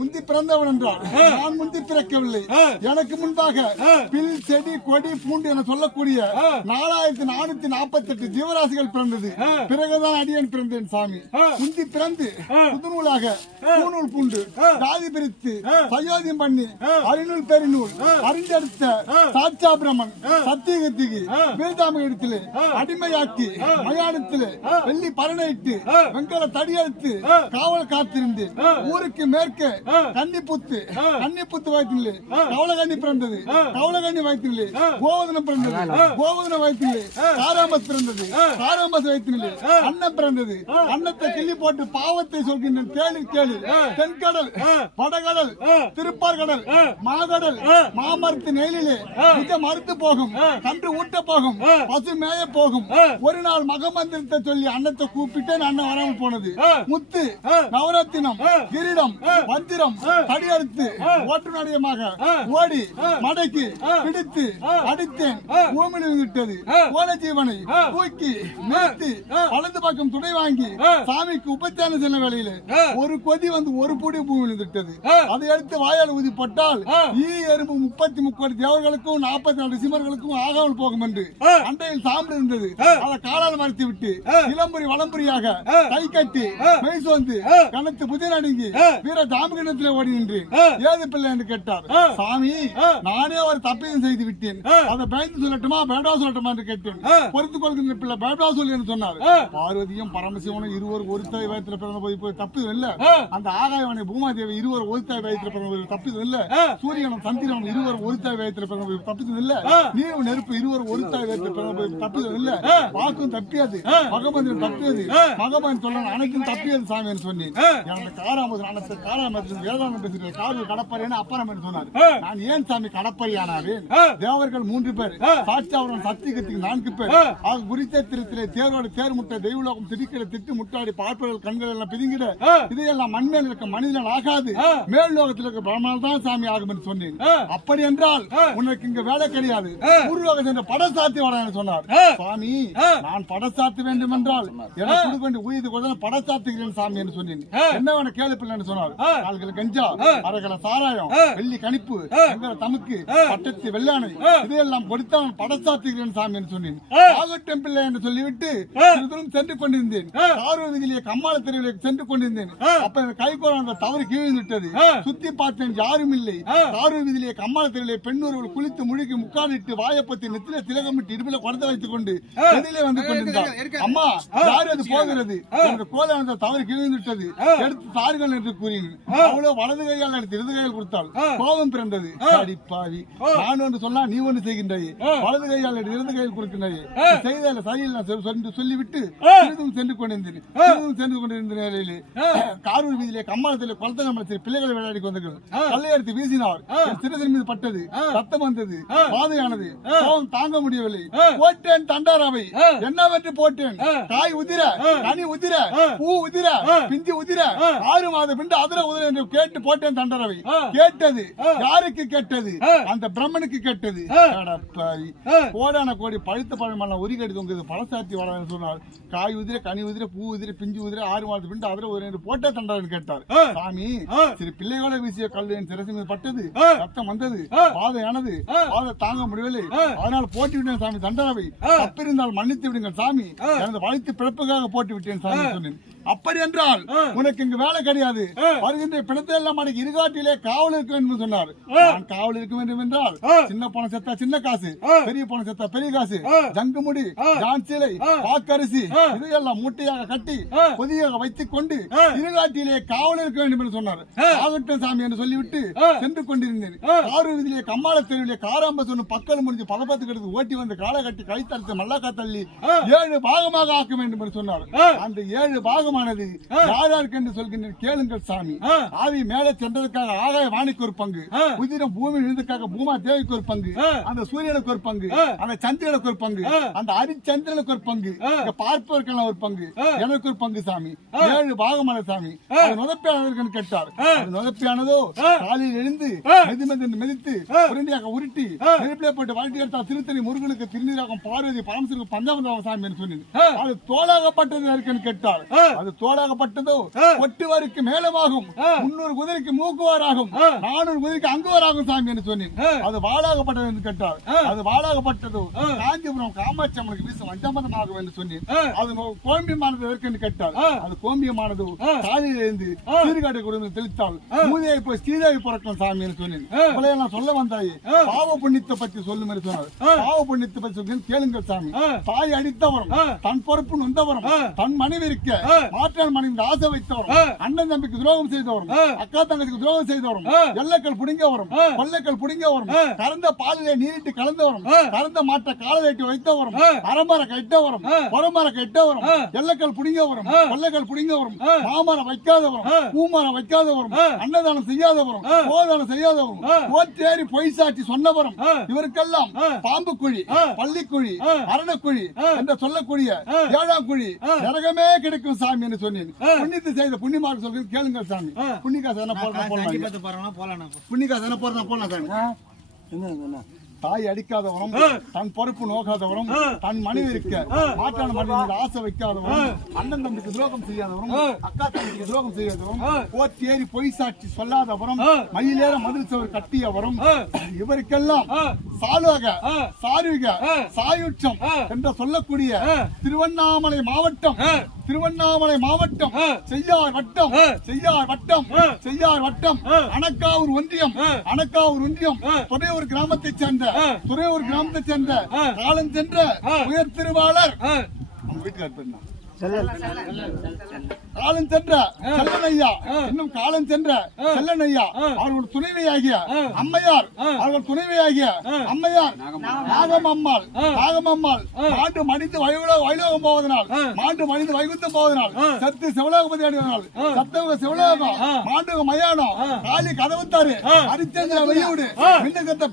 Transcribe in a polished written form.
முந்தி பிறந்தவன் என்றால் நான் முந்தி பிறக்கவில்லை. எனக்கு முன்பாக பில் செடி கொடி பூண்டு என சொல்லக்கூடிய 4448 ஜீவராசிகள் பிறந்தது. பிறகுதான் அடியன் பிறந்தேன் சாமி. முந்தி பிறந்து புதுநூலாக பூநூல் பூண்டு ஜாதி பிரித்து சயோதியம் பண்ணி அறிநூல் பெருநூல் அறிந்தெடுத்த சாட்சா பிரமன் சத்தியகத்திக்கு வேதாம இடத்திலே அடிமையாக்கி மயானத்திலே வெள்ளி பரணையிட்டு வெங்கல தடியெடுத்து காவல் காத்திருந்தேன். ஊருக்கு மேற்கே கன்னிப்புத்து வயிற்றிலே கவலகண்ணி பிறந்தது. கவலகண்ணி வயிற்றிலே கோவதனம் பிறந்தது. கோவதன வயிற்றிலே காராம்பஸ் பிறந்தது. காராம்பஸ் வயிற்றிலே அன்னம் பிறந்தது. அன்னத்தை கிள்ளி போட்டு பாவத்தை சொல்கின்றேன் கேளு கேளு. தென்கடல் வடகடல் திருப்பார்கடல் மாகடல் மாமரத்து நெயிலே மறுத்து போகும். கன்று ஊட்ட போகும். பசு மேய போகும். ஒரு நாள் மகமந்திரத்தை சொல்லி அன்னத்தை கூப்பிட்டேன். அண்ணன் வராமல் போனது. முத்து நவரத்தினம் கிரீடம் மந்திரம் தடியெடுத்து ஓட்டு நடையமாக ஓடி மடக்கி பிடித்து அடித்தேன். பூமியில் விட்டது. கோல ஜீவனை தூக்கி நிறுத்தி வலது பக்கம் துணை வாங்கி சாமிக்கு உபச்சாரம் செல்ல வேளையில ஒரு கொதி வந்து ஒரு புடி பூமியில் விட்டது. அதை எடுத்து வாயால் ஊதிப்பட்டால் எறும்பு 33 தேவர்களுக்கும் 44 சிம்மர்களுக்கும் ஆகாமல் போகும் என்று அண்டையில் சாம்பல் இருந்தது. அதை காலால் மறைத்து விட்டு இளம்புரி வளம்புரியாக கை கட்டி மெய் சோர்ந்து கணத்து புதிய நடுங்கி வீர தாமகிணத்திலே ஓடி நின்றேன். ஏது பிள்ளை என்று கேட்டார். சாமி, நானே ஒரு தப்பையும் செய்து விட்டேன். அதை பயந்து சொல்லட்டுமா வேண்டா சொல்லட்டுமா என்று கேட்டேன். பொறுத்துக் கொள்கின்ற பிள்ளை வேண்டா சொல்லி என்று சொன்னார். பார்வதியும் பரமசிவனும் இருவர் ஒரு தாய் வயத்தில் பிறந்த போய் தப்பு இல்ல. அந்த ஆகாயவனை பூமாதேவி இருவர் ஒரு தாய் வயத்தில் பிறந்த போய் தப்பு இல்ல. சூரியனும் சந்திரனும் இருவர் ஒரு தாய் வயத்தில் பிறந்த போய் தப்பு இல்ல. நீரும் நெருப்பு இருவர் ஒரு தாய் வயத்தில் பிறந்த போய் தப்பு இல்ல. வாக்கும் தப்பியது. மகமந்திரம் தப்பியது. மகமந்திரம் சொல்ல அனைக்கும் தப்பியது சாமி என்று சொன்னேன். எனக்கு காராமத்தில் வேதாந்தம் பேசுகிற காவல் கடப்பறைன்னு அப்புறம் என்று சொன்னார். நான் ஏன் சாமி கடப்பறையானாவேன்? தேவர்கள் 3 பேர், சாட்சாவரன் சத்தியகத்துக்கு 4 பேர். ஆக குருச்சேத்திரத்திலே தேரோடு தேர் முட்டை தெய்வலோகம் திரிக்கிற திட்டு முட்டாடி பார்ப்பவர்கள் கண்கள் எல்லாம் பிதுங்கிட இதையெல்லாம் மண்மேல் இருக்க மனிதன் ஆகாது, மேல் லோகத்தில் இருக்க பிரம்மால் தான் சாமி ஆகும் என்று சொன்னேன். அப்படி என்றால் உனக்கு இங்க வேலை கிடையாது, பூர்வக சென்ற படசாத்தி வர சொன்னார். சுவாமி, நான் படசாத்த வேண்டும் என்றால் எனக்கு கொடுக்க வேண்டிய ஊதியத்தை கூட படசாத்துகிறேன் சாமி என்று சொன்னேன். என்ன வேணும் கேளு பிள்ளை சொன்னார். கால்கள் கஞ்சா, அரைகள சாராயம், வெள்ளி கணிப்பு, தமுக்கு, பட்டத்து வெள்ளானை இதையெல்லாம் கொடுத்தான் படசாத்துகிறேன் சாமி என்று சொன்னேன். ஆகட்டும் பிள்ளை என்று சொல்லிவிட்டு சென்று கொண்டிருந்தேன். காரூர் வீதியிலே கம்மாள தெருவிலே சென்று கொண்டிருந்தேன். அப்ப எனக்கு கைகோள அந்த தவறு கீழே விட்டது. சுத்தி பார்த்தேன், யாரும் இல்லை. காரூர் வீதியிலே கம்மாள தெருவிலே பெண்ணொருவள் குளித்து முழுகி முக்காடிட்டு வாயப்பத்தி நெத்தில திலகமிட்டு இடுப்பில குடத்தை வைத்துக் கொண்டு வெளியிலே வந்து கொண்டிருந்தார். அம்மா, யாரு அது போகிறது? அந்த கோல தவறு கீழே விட்டது, எடுத்து தார்கள் என்று கூறினேன். அவ்வளவு வலது கையால் எடுத்து இடது கையால் கொடுத்தாள். கோபம் பிறந்தது. அடிப்பாவி, நான் ஒன்று சொன்னா நீ ஒன்று செய்கின்றாய். வலது கையால் எடுத்து இடது கையில் கொடுக்கின்றாய். செய்தால சரியில் சொல்லிவிட்டு சென்று கொண்டிருந்த நிலையிலே காரூர் வீதியிலே கம்மாளத்திலே குளத்தங்கமலத்தில் பிள்ளைகளை விளையாடி கொண்டிருக்கிறது. கல்லை எடுத்து வீசினார். சிறுதன் மீது பட்டது. ரத்தம் வந்தது. பாதையானது. கோபம் தாங்க முடியவில்லை. போட்டேன் தண்டாராவை. என்னவென்று போட்டேன்? காய் உதிர, கனி உதிர, பூ உதிர, பிஞ்சு உதிர, 6 மாத பிண்டு அதிர உதிர என்று கேட்டு போட்டேன் தண்டரவை. கேட்டது யாருக்கு கேட்டது? அந்த பிரம்மனுக்கு கேட்டது. கோடான கோடி பழுத்த பழமெல்லாம் உரி கட்டி தொங்குது. பழசாத்தி வர சொன்னார். காய் உதிர, கனி உதிர, பூ உதிர, பிஞ்சு உதிர, 6 மாத பிண்டு அதிர உதிர என்று போட்ட தண்டரன் கேட்டார். சாமி, சிறு பிள்ளைகள வீசிய கல் என் சிரசு மீது பட்டது. ரத்தம் வந்தது. பாதையானது. பாதை தாங்க முடியவில்லை. அதனால் போட்டு விட்டேன் சாமி தண்டரவை. தப்பிருந்தால் மன்னித்து விடுங்கள் சாமி. எனது வாழ்த்து பிறப்புக்காக போட்டு விட்டேன் சாமி சொன்னேன். அப்படி என்றால் உனக்கு இங்கு வேலை கிடையாது. வருகின்ற பிணத்தை எல்லாம் அன்னைக்கு இருகாட்டிலே காவல் இருக்க வேண்டும் சொன்னார். நான் காவல் இருக்க வேண்டும் என்றால் சின்ன பணம் செத்தா சின்ன காசு, பெரிய பணம் செத்தா பெரிய காசு, ஜங்கு முடி, ஜான்சிலை, வாக்கரிசி இதையெல்லாம் மூட்டையாக கட்டி பொதியாக வைத்துக் கொண்டு இருகாட்டிலே காவல் இருக்க வேண்டும் என்று சொன்னார். ஆகட்டும் சாமி என்று சொல்லிவிட்டு சென்று கொண்டிருந்தேன். காரூர் வீதியிலே கம்மாள தெருவிலே காராம்பஸ் ஒன்று பக்கல் முடிஞ்சு பதப்பத்துக்கு எடுத்து ஓட்டி வந்து காலை கட்டி கழித்தடுத்து மல்லாக்கா தள்ளி 7 பாகமாக ஆக்க வேண்டும் என்று சொன்னார். அந்த 7 பாகம் யாருக்கு என்று சொல்கின்ற கேளுங்கள் சாமி. ஆவி மேலே சென்றதுக்காக ஆகாய வாணிக்கு ஒரு பங்கு, உதிரம் பூமி விழுந்ததுக்காக பூமா தேவிக்கு ஒரு பங்கு, அந்த சூரியனுக்கு ஒரு பங்கு, அந்த சந்திரனுக்கு ஒரு பங்கு, அந்த அரிச்சந்திரனுக்கு ஒரு பங்கு, பார்ப்பதற்கான ஒரு பங்கு, எனக்கு ஒரு பங்கு சாமி. 7 பாகமான சாமி. நுதப்பியானதற்கு கேட்டார். நுதப்பியானதோ காலையில் எழுந்து மெதித்து உருண்டியாக உருட்டி நெருப்பிலே போட்டு வாழ்க்கை எடுத்தால் திருத்தணி முருகனுக்கு திருநீராகும் பார்வதி பரமசிவனுக்கு பஞ்சாமந்தாம் சாமி என்று சொன்னேன். அது தோளாகப்பட்டது இருக்குன்னு கேட்டார். அது தோளாகப்பட்டதோ ஒட்டுவருக்கு மேலமாகும். 300 குதிரைக்கு மூக்குவாராகும் 400 குதிரைக்கு அங்குவாராகும் சாமி என்று சொன்னேன். அது வாளாகப்பட்டது என்று கேட்டார். அது வாளாகப்பட்டது காஞ்சிபுரம் காமாட்சி அம்மனுக்கு வீச வஞ்சமதமாகும் என்று சொன்னேன். அது கோம்பியமானது எதற்கு என்று கேட்டார். அது கோம்பியமானது காலையிலிருந்து சீர்காட்டு குடும்பத்தில் தெளித்தால் மூதையை போய் ஸ்ரீதேவி பிறக்கும் சாமி என்று சொன்னேன். நான் சொல்ல வந்தாயே பாவ புண்ணியத்தை பற்றி சொல்லும் என்று சொன்னார். பாவ புண்ணியத்தை பற்றி சொல்லி கேளுங்கள் சாமி. தாய் அடித்தவரும் தன் பொறுப்பு நொந்தவரும் தன் மனைவி இருக்க மாற்றான் மனைவி ஆசை வைத்தவரும் அண்ணன் தம்பிக்கு துரோகம் செய்தவரும் அக்கா தங்கத்துக்கு துரோகம் செய்தவரும் எல்லக்கள் புடிங்கவரும் கொள்ளைக்கள் புடிங்கவரும் கறந்த பாலிலே நீரிட்டு கலந்தவரும் கறந்த மாற்ற காலவேட்டி வைத்தவரும் அறமர கெட்டவரும் புறமர கெட்டவரும் எல்லக்கள் புடிங்கவரும் கொள்ளைக்கள் புடிங்கவரும் மாமரம் வைக்காதவரும் பூமரம் வைக்காதவரும் அன்னதானம் செய்யாதவரும் போதானம் செய்யாதவரும் போற்றேறி பொய் சாட்சி சொன்னவரும் இவருக்கெல்லாம் பாம்பு குழி பள்ளிக்குழி அரணக்குழி என்று சொல்லக்கூடிய 7ஆம் குழி நரகமே கிடைக்கும் சாமி என்று சொன்னேன். புண்ணியத்தை செய்த புண்ணியமாக சொல்றது கேளுங்க சாமி. புண்ணியகாசன போறேன் சாமி. தாய் அடிக்காதவரும் தன் பொறுப்பு நோக்காதவரும் தன் மனைவி இருக்க மாற்றான மனைவி ஆசை வைக்காதவரும் அண்ணன் தம்பிக்கு துரோகம் செய்யாதவரும் அக்கா தம்பிக்கு துரோகம் செய்யாதவரும் போற்றேறி பொய் சாட்சி சொல்லாதவரும் மயிலேற மதில் சுவர் கட்டியவரும் இவருக்கெல்லாம் சாலுவக சாருக சாயுட்சம் என்று சொல்லக்கூடிய திருவண்ணாமலை மாவட்டம் செய்யார் வட்டம் அணக்காவூர் ஒன்றியம் துறையூர் கிராமத்தைச் சேர்ந்த காலம் சென்ற உயர் திருவாளர் காலம் சென்ற செல்லனையா இன்னும் காலம் சென்ற செல்லனையா அவர்கள் துணைவியாகிய அம்மையார் நாகமம்மாள் மாண்டு மடிந்து வைலோகம் போவதனால் வைகுந்தம் போவதனால் சத்து சிவலோகபதி அடைவதனால் சத்தவக சிவலோகம் மாண்டுக மயானம் காலி கதவுத்தாரு ஹரிச்சந்திர வையோடு மின்னுகத்த